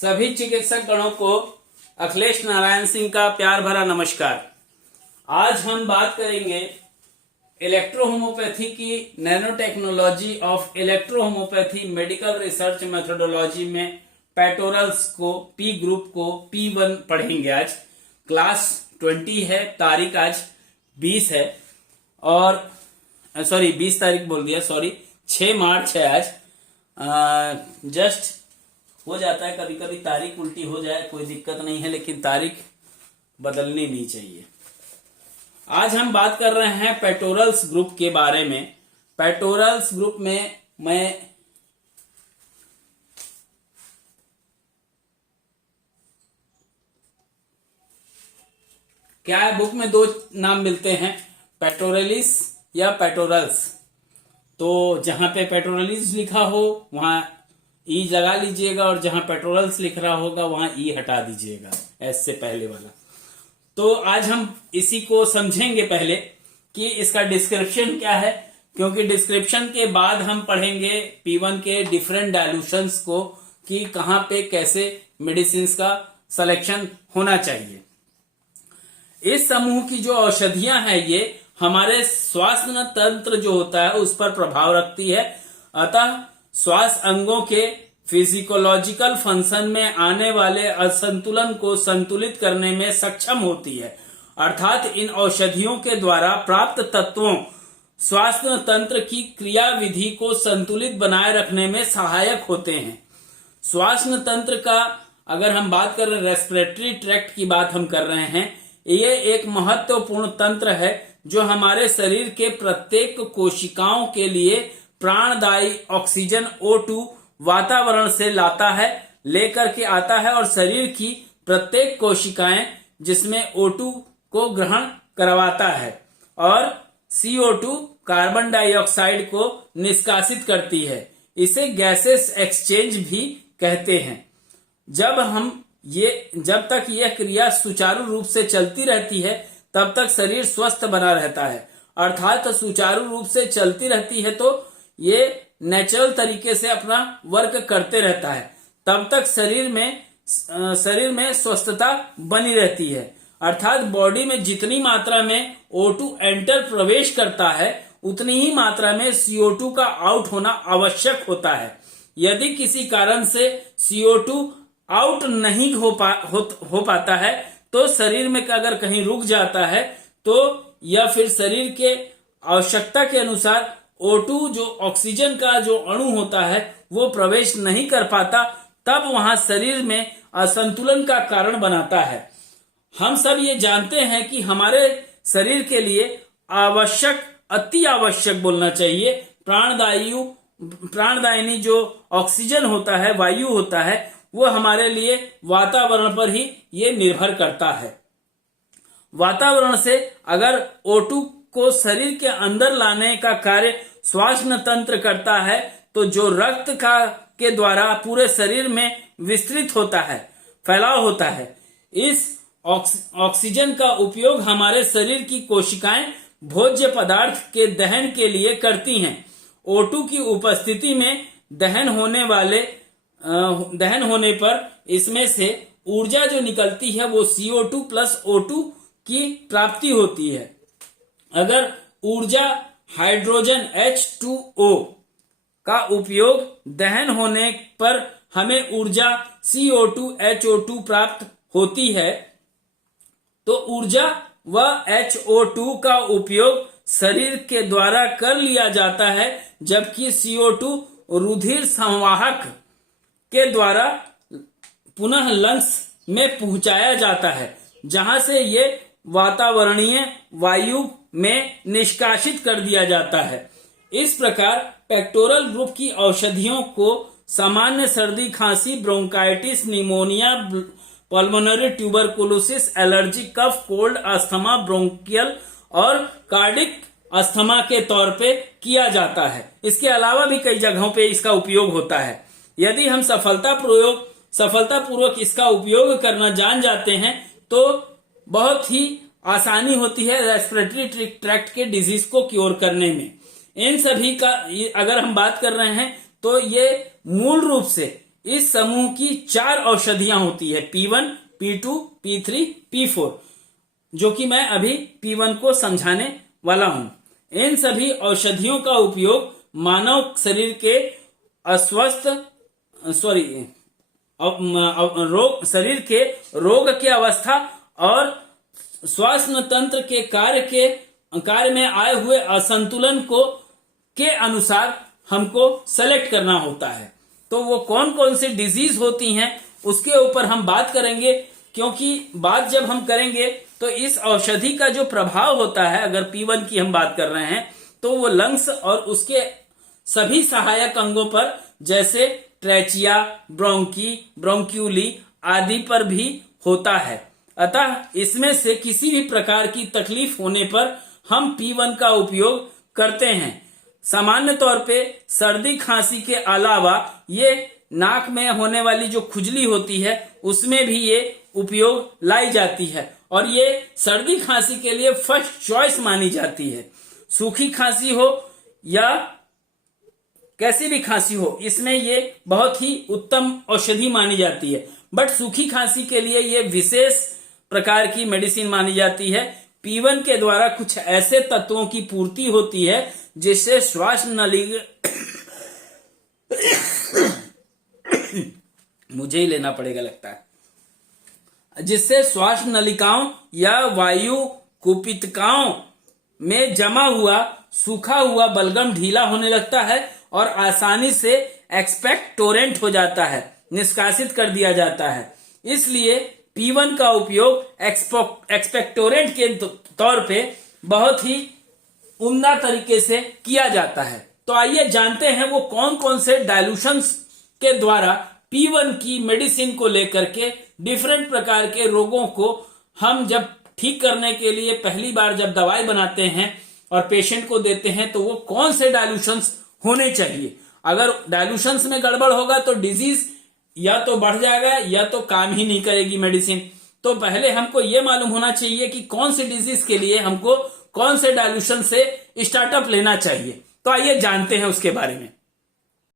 सभी चिकित्सक गणों को अखिलेश नारायण सिंह का प्यार भरा नमस्कार। आज हम बात करेंगे इलेक्ट्रोहोम्योपैथी की nano technology of electrohomeopathy medical research methodology में पेटोरल्स को पी ग्रुप को P1 पढ़ेंगे। आज क्लास 20 है, तारीख आज 20 है और 20 तारीख बोल दिया, 6 मार्च है आज। जस्ट हो जाता है कभी कभी तारीख उल्टी हो जाए, कोई दिक्कत नहीं है, लेकिन तारीख बदलनी नहीं चाहिए। आज हम बात कर रहे हैं पेटोरल्स ग्रुप के बारे में। पेटोरल्स ग्रुप में मैं क्या है, बुक में दो नाम मिलते हैं, पेटोरलिस या पेटोरल्स। तो जहां पे पेटोरलिस लिखा हो वहां ई लगा लीजिएगा और जहां पेट्रोल्स लिख रहा होगा वहां ई हटा दीजिएगा, एस से पहले वाला। तो आज हम इसी को समझेंगे पहले कि इसका डिस्क्रिप्शन क्या है, क्योंकि डिस्क्रिप्शन के बाद हम पढ़ेंगे P1 के डिफरेंट डायल्यूशंस को कि कहां पे कैसे मेडिसिन का सिलेक्शन होना चाहिए। इस समूह की जो औषधियां हैं ये हमारे स्वास्थ्य तंत्र जो होता है उस पर प्रभाव रखती है। अतः श्वास अंगों के फिजिकोलॉजिकल फंक्शन में आने वाले असंतुलन को संतुलित करने में सक्षम होती है। अर्थात इन औषधियों के द्वारा प्राप्त तत्वों स्वास्थ्य तंत्र की क्रियाविधि को संतुलित बनाए रखने में सहायक होते हैं। श्वासन तंत्र का अगर हम बात कर रहे हैं, रेस्पिरेटरी ट्रैक्ट की बात हम कर रहे हैं, ये एक महत्वपूर्ण तंत्र है जो हमारे शरीर के प्रत्येक कोशिकाओं के लिए प्राणदायी ऑक्सीजन O2 वातावरण से लेकर के आता है और शरीर की प्रत्येक कोशिकाएं जिसमें O2 को ग्रहण करवाता है और CO2 कार्बन डाइऑक्साइड को निष्कासित करती है। इसे गैसेस एक्सचेंज भी कहते हैं। जब तक यह क्रिया सुचारू रूप से चलती रहती है तब तक शरीर स्वस्थ बना रहता है। अर्थात सुचारू रूप से चलती रहती है तो ये नेचुरल तरीके से अपना वर्क करते रहता है, तब तक शरीर में स्वस्थता बनी रहती है। अर्थात बॉडी में जितनी मात्रा में O2 एंटर प्रवेश करता है उतनी ही मात्रा में CO2 का आउट होना आवश्यक होता है। यदि किसी कारण से CO2 आउट नहीं हो पाता है तो शरीर में अगर कहीं रुक जाता है तो या फिर शरीर के आवश्यकता के अनुसार O2 जो ऑक्सीजन का जो अणु होता है वो प्रवेश नहीं कर पाता, तब वहां शरीर में असंतुलन का कारण बनाता है। हम सब ये जानते हैं कि हमारे शरीर के लिए अति आवश्यक बोलना चाहिए प्राणदायिनी जो ऑक्सीजन होता है, वायु होता है, वो हमारे लिए वातावरण पर ही ये निर्भर करता है। वातावरण से अगर O2 को शरीर के अंदर लाने का कार्य श्वासन तंत्र करता है तो जो रक्त के द्वारा पूरे शरीर में विस्तृत होता है, फैलाव होता है। इस ऑक्सीजन का उपयोग हमारे शरीर की कोशिकाएं भोज्य पदार्थ के दहन के लिए करती हैं। O2 की उपस्थिति में दहन होने पर इसमें से ऊर्जा जो निकलती है वो CO2 प्लस O2 की प्राप्ति होती है। अगर ऊर्जा हाइड्रोजन H2O का उपयोग दहन होने पर हमें ऊर्जा CO2HO2 प्राप्त होती है तो ऊर्जा व HO2 का उपयोग शरीर के द्वारा कर लिया जाता है, जबकि CO2 रुधिर संवाहक के द्वारा पुनः लंग्स में पहुंचाया जाता है, जहां से ये वातावरणीय वायु में निष्कासित कर दिया जाता है। इस प्रकार पेक्टोरल ग्रुप की औषधियों को सामान्य सर्दी, खांसी, bronchitis, pneumonia, pulmonary tuberculosis, allergy, cough, cold, asthma, bronchial और कार्डिक अस्थमा के तौर पे किया जाता है। इसके अलावा भी कई जगहों पे इसका उपयोग होता है। यदि हम सफलतापूर्वक इसका उपयोग करना जान जाते हैं तो बहुत ही आसानी होती है रेस्पिरेटरी ट्रैक्ट के डिजीज को क्योर करने में। इन सभी का अगर हम बात कर रहे हैं तो ये मूल रूप से इस समूह की 4 औषधियां होती है, P1, P2, P3, P4, जो कि मैं अभी P1 को समझाने वाला हूं। इन सभी औषधियों का उपयोग मानव शरीर के शरीर के रोग की अवस्था और श्वसन तंत्र के कार्य में आए हुए असंतुलन के अनुसार हमको सेलेक्ट करना होता है। तो वो कौन कौन सी डिजीज होती हैं उसके ऊपर हम बात करेंगे, क्योंकि बात जब हम करेंगे तो इस औषधि का जो प्रभाव होता है, अगर P1 की हम बात कर रहे हैं तो वो लंग्स और उसके सभी सहायक अंगों पर, जैसे ट्रेचिया, ब्रोंकी, ब्रोंक्यूली आदि पर भी होता है। अतः इसमें से किसी भी प्रकार की तकलीफ होने पर हम P1 का उपयोग करते हैं। सामान्य तौर पे सर्दी खांसी के अलावा ये नाक में होने वाली जो खुजली होती है उसमें भी ये उपयोग लाई जाती है, और ये सर्दी खांसी के लिए फर्स्ट चॉइस मानी जाती है। सूखी खांसी हो या कैसी भी खांसी हो, इसमें ये बहुत ही उत्तम औषधि मानी जाती है। बट सूखी खांसी के लिए ये विशेष प्रकार की मेडिसिन मानी जाती है। P1 के द्वारा कुछ ऐसे तत्वों की पूर्ति होती है जिससे श्वास नली मुझे ही लेना पड़ेगा लगता है, जिससे श्वास नलिकाओं या वायु कुपितकाओं में जमा हुआ सूखा हुआ बलगम ढीला होने लगता है और आसानी से एक्सपेक्टोरेंट हो जाता है, निष्कासित कर दिया जाता है। इसलिए P1 का उपयोग एक्सपेक्टोरेंट के तौर पे बहुत ही उम्दा तरीके से किया जाता है। तो आइए जानते हैं वो कौन कौन से डायल्यूशंस के द्वारा P1 की मेडिसिन को लेकर के डिफरेंट प्रकार के रोगों को हम जब ठीक करने के लिए पहली बार जब दवाई बनाते हैं और पेशेंट को देते हैं तो वो कौन से डायल्यूशंस होने चाहिए। अगर डायल्यूशंस में गड़बड़ होगा तो डिजीज या तो बढ़ जाएगा या तो काम ही नहीं करेगी मेडिसिन। तो पहले हमको ये मालूम होना चाहिए कि कौन सी डिजीज के लिए हमको कौन से डायल्यूशन से स्टार्टअप लेना चाहिए। तो आइए जानते हैं उसके बारे में।